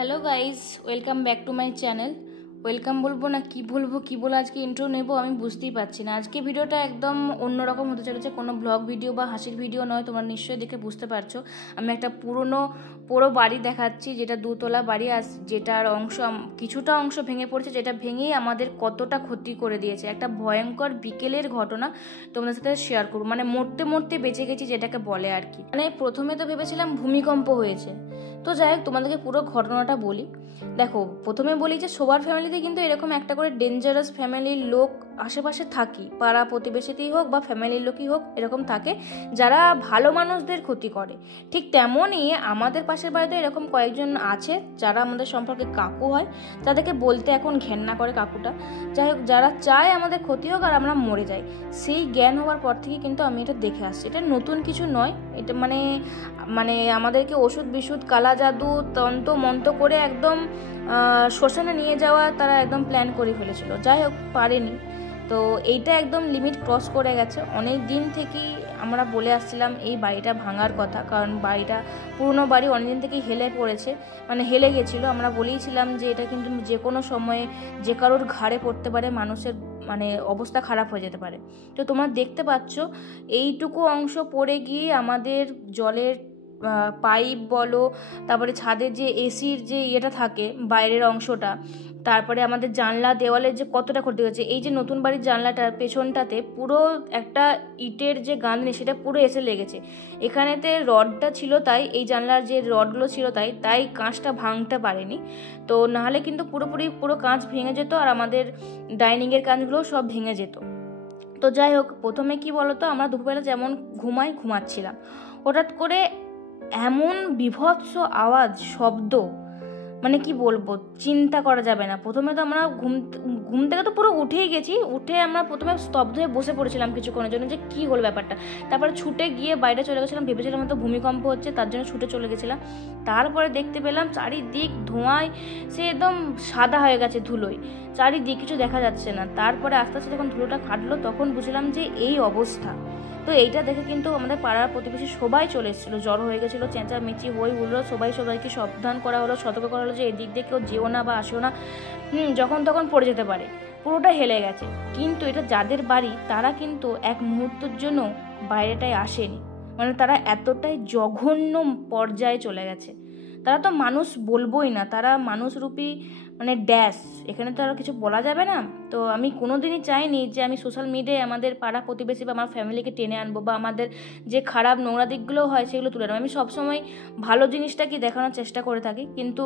Hello guys, welcome back to my channel. Welcome বলবো না কি বলবো, কি বলে আজকে ইন্ট্রো নেবো আমি বুঝতেই পারছি না। আজকে ভিডিওটা একদম অন্যরকম হতে চলেছে, কোনো ব্লগ ভিডিও বা হাসির ভিডিও নয়। তোমরা নিশ্চয়ই দেখে বুঝতে পারছো আমি একটা পুরো বাড়ি দেখাচ্ছি, যেটা দুতলা বাড়ি, আর যেটার কিছুটা অংশ ভেঙে পড়েছে, যেটা ভেঙেই আমাদের কতটা ক্ষতি করে দিয়েছে। একটা ভয়ঙ্কর বিকেলের ঘটনা তোমাদের সাথে শেয়ার করবো, মানে মরতে মরতে বেঁচে গেছি যেটাকে বলে আর কি। মানে প্রথমে তো ভেবেছিলাম ভূমিকম্প হয়েছে, তো যাই হোক তোমাদেরকে পুরো ঘটনাটা বলি। দেখো, প্রথমে বলি যে সবার ফ্যামিলিতে কিন্তু এরকম একটা করে ডেঞ্জারাস ফ্যামিলির লোক আশেপাশে থাকি, পাড়া প্রতিবেশীতেই হোক বা ফ্যামিলির লোকই হোক, এরকম থাকে যারা ভালো মানুষদের ক্ষতি করে। ঠিক তেমনই আমাদের পাশের বাড়িতে এরকম কয়েকজন আছে যারা আমাদের সম্পর্কে কাকু হয়, তাদেরকে বলতে এখন ঘেন্না করে কাকুটা। যাই হোক, যারা চায় আমাদের ক্ষতি হোক আর আমরা মরে যাই, সেই জ্ঞান হওয়ার পর থেকে কিন্তু আমি এটা দেখে আসছি। এটা নতুন কিছু নয়, এটা মানে আমাদেরকে ওষুধ বিশুধ কালা জাদু তন্ত্র মন্ত্র করে একদম শ্মশানে নিয়ে যাওয়া তারা একদম প্ল্যান করে ফেলেছিল। যাই হোক, পারেনি। তো এইটা একদম লিমিট ক্রস করে গেছে। অনেক দিন থেকেই আমরা বলে আসছিলাম এই বাড়িটা ভাঙার কথা, কারণ বাড়িটা পুরনো বাড়ি, অনেকদিন থেকেই হেলে পড়েছে, মানে হেলে গেছিলো। আমরা বলেইছিলাম যে এটা কিন্তু যে কোনো সময়ে যে কারোর ঘাড়ে পড়তে পারে, মানুষের মানে অবস্থা খারাপ হয়ে যেতে পারে। তো তোমরা দেখতে পাচ্ছ এইটুকু অংশ পড়ে গিয়ে আমাদের জলের পাইপ বলো, তারপরে ছাদের যে এসির যে ইয়েটা থাকে বাইরের অংশটা, তারপরে আমাদের জানলা দেওয়ালের যে কতটা ক্ষতি হয়েছে। এই যে নতুন বাড়ির জানলাটার পেছনটাতে পুরো একটা ইটের যে গাঁথনি সেটা পুরো এসে লেগেছে। এখানেতে রডটা ছিল তাই, এই জানলার যে রডগুলো ছিল তাই কাঁচটা ভাঙতে পারেনি। তো নাহলে কিন্তু পুরো কাঁচ ভেঙে যেত, আর আমাদের ডাইনিংয়ের কাঁচগুলোও সব ভেঙে যেত। তো যাই হোক, প্রথমে কি বলতো, আমরা দুপুরবেলা যেমন ঘুমাচ্ছিলাম, হঠাৎ করে এমন বীভৎস আওয়াজ, শব্দ, মানে কি বলবো, চিন্তা করা যাবে না। প্রথমে তো আমরা ঘুম থেকে তো পুরো উঠেই গেছি, উঠে আমরা প্রথমে স্তব্ধ হয়ে বসে পড়েছিলাম কিছুক্ষণের জন্য যে কি হলো ব্যাপারটা। তারপরে ছুটে গিয়ে বাইরে চলে গেছিলাম, ভেবেছিলাম হয়তো ভূমিকম্প হচ্ছে, তার জন্য ছুটে চলে গেছিলাম। তারপরে দেখতে পেলাম চারিদিক ধোঁয়ায় সে একদম সাদা হয়ে গেছে, ধুলোয় চারিদিক কিছু দেখা যাচ্ছে না। তারপরে আস্তে আস্তে যখন ধুলোটা কাটলো তখন বুঝলাম যে এই অবস্থা। তো এইটা দেখে কিন্তু আমাদের পাড়ার প্রতিবেশী সবাই চলে এসেছিলো, জ্বর হয়ে গেছিলো, চেঁচামেচি হই হুল্লোড়, সবাইকে সাবধান করা হলো, সতর্ক করা হলো যে এদিক দিয়ে কেউ যেও না বা আসিও না, যখন তখন পড়ে যেতে পারে। পুরোটা হেলে গেছে, কিন্তু এটা যাদের বাড়ি তারা কিন্তু এক মুহূর্তের জন্য বাইরেটায় আসেনি, মানে তারা এতটাই জঘন্য পর্যায়ে চলে গেছে। তারা তো মানুষ বলবোই না, তারা মানুষরূপী মানে ড্যাশ, এখানে তো আর কিছু বলা যাবে না। তো আমি কোনোদিনই চাইনি যে আমি সোশ্যাল মিডিয়ায় আমাদের পাড়া প্রতিবেশী বা আমার ফ্যামিলিকে টেনে আনবো, বা আমাদের যে খারাপ নোংরা দিকগুলো হয় সেগুলো তুলে আনবো। আমি সবসময় ভালো জিনিসটাকে দেখানোর চেষ্টা করে থাকি, কিন্তু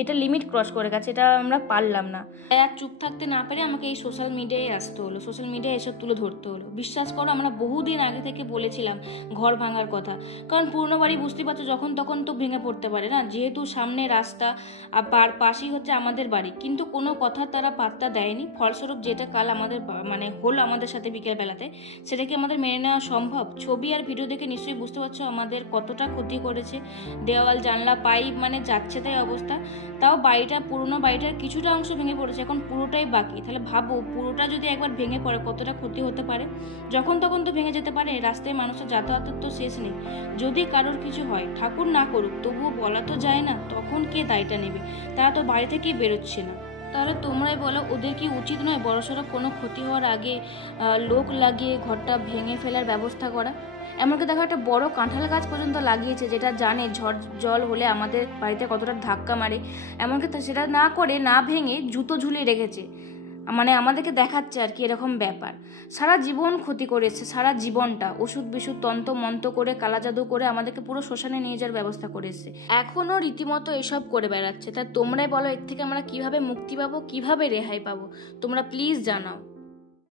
এটা লিমিট ক্রস করে গেছে, এটা আমরা পারলাম না। আর চুপ থাকতে না পেরে আমাকে এই সোশ্যাল মিডিয়ায় আসতে হলো, সোশ্যাল মিডিয়ায় এসব তুলে ধরতে হলো। বিশ্বাস করো, আমরা বহুদিন আগে থেকে বলেছিলাম ঘর ভাঙার কথা, কারণ পুরনো বাড়ি বুঝতে পারছো যখন তখন তো ভেঙে পড়তে পারে না, যেহেতু সামনে রাস্তা আর পাশেই হচ্ছে আমাদের বাড়ি। কিন্তু কোনো কথা তারা পাত্তা দেয়নি, ফলস্বরূপ যেটা কাল আমাদের মানে হলো আমাদের সাথে বিকেলবেলাতে, সেটা কি আমাদের মেনে নেওয়া সম্ভব? ছবি আর ভিডিও দেখে নিশ্চয়ই বুঝতে পারছো আমাদের কতটা ক্ষতি করেছে। দেওয়াল, জানলা, পাইপ, মানে যাচ্ছে তাই অবস্থা। তাও পুরনো বাড়িটার কিছুটা অংশ ভেঙে পড়েছে, এখন পুরোটাই বাকি। তাহলে ভাবো, পুরোটা যদি একবার ভেঙে পড়ে কতটা ক্ষতি হতে পারে। যখন তখন তো ভেঙে যেতে পারে, রাস্তায় মানুষের যাতায়াতের তো শেষ নেই। যদি কারোর কিছু হয়, ঠাকুর না করুক, তবুও বলা তো যায় না, তখন কে দায়টা নেবে? তারা তো বাড়ি থেকেই বেরোচ্ছে না। তাহলে তোমরাই বলো, ওদের কি উচিত নয় বড়সড় কোনো ক্ষতি হওয়ার আগে লোক লাগিয়ে ঘরটা ভেঙে ফেলার ব্যবস্থা করা? এমনকি দেখো, একটা বড় কাঁঠাল গাছ পর্যন্ত লাগিয়েছে, যেটা জানে ঝড় জল হলে আমাদের বাড়িতে কতটা ধাক্কা মারে। এমনকি সেটা না করে, না ভেঙে জুতো ঝুলিয়ে রেখেছে, মানে আমাদেরকে দেখাচ্ছে আর কি এরকম ব্যাপার। সারা জীবন ক্ষতি করেছে, সারা জীবনটা ওষুধ বিশুধ তন্ত্র মন্ত্র করে, কালা জাদু করে আমাদেরকে পুরো শ্মশানে নিয়ে যাওয়ার ব্যবস্থা করেছে। এখনও রীতিমতো এসব করে বেড়াচ্ছে। তা তোমরাই বলো, এর থেকে আমরা কিভাবে মুক্তি পাবো, কিভাবে রেহাই পাবো? তোমরা প্লিজ জানাও।